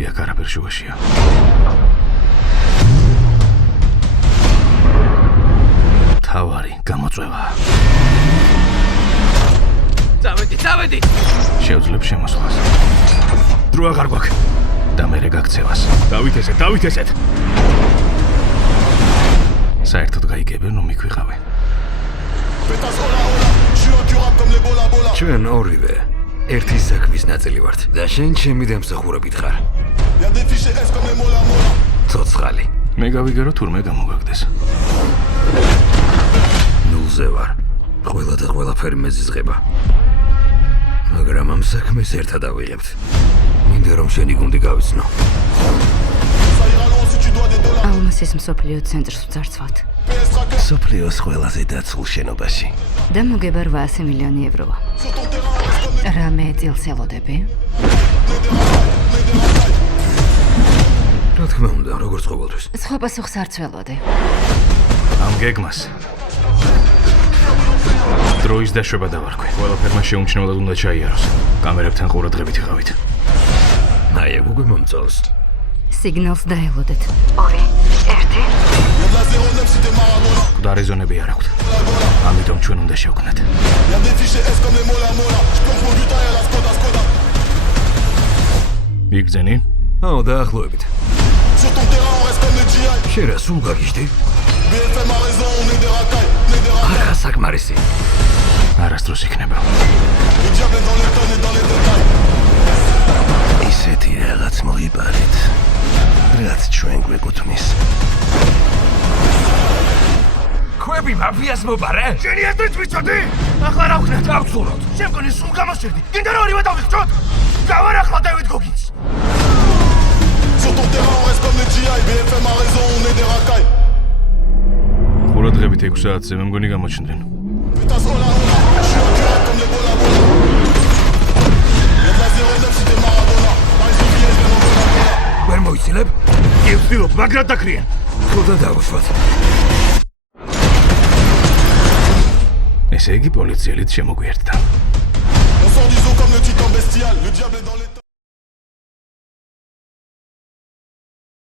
ყველი აქ არაფერ შუაშია. თავარი გამოწვევა. წავედი! შევძლებ შემოსვლას. დრო აღარ გვაქვს. და მერე გაქცევას. დავით ესეთ! საერთოდ გაიგებენ, რომ მიქვიღავე. ჩვენ ორივე ერთი საქმის ნაწილი ვართ და შენ ჩემი დამსახურებით ხარ. ცოცხალი. მე გავიგერო თურმე გამოგაგდეს. ნულზე ვარ. ყველა და ყველაფერი მეზიზღება. მაგრამ ამ საქმეს ერთად ავიღებთ. მინდა რომ შენი გუნდი გავიცნო. ალმასის მსოფლიო ცენტრს ვძარცვავთ. სოფლიოს ყველაზე დაცულ შენობაში. და მოგება 800 მილიონი ევრო. რამე წილს ელოდები? რა თქმა უნდა, როგორც ყოველთვის. სხვა პასუხს არც ველოდე. ამ გეგმას დროის დაშვება დავარქვი. ყველაფერმა შეუმჩნევლად უნდა ჩაიაროს. კამერებთან ყურადღებით იღავით. აი, გუგე მომწონს. სიგნალს დაელოდეთ. 2, 1. მკვდარი ზონები არ აქვთ. ამიტომ ჩვენ უნდა შევქმნათ. იგზენი? აუ, დაახლოებით. შენ რა სულ გაგიჟდი? არა, საკმარისი. არასდროს იქნება. ისეთი რაღაც მოიპარეთ, რაც ჩვენ გვეკუთვნის. ხვები მაფიას მობარე? შენი აზრით ვიცოდი? ახლა რა ვქნათ? გავცუროთ. შემგონი სულ გამოსჭირდი. გინდა რომ ორივე დავიხჭოთ? გავარ ახლა დავით გოგინს. ყურადღებით 6 საათზე მე მგონი გამოჩნდნენ. ვერ მოიცილებ? კი ვცდილობ, მაგრამ დაკრიან. ხოდა დავუშვათ. ესე იგი პოლიციელით შემოგვიერთდა. On sort du zoo comme le titan bestial, le diable est dans l'état.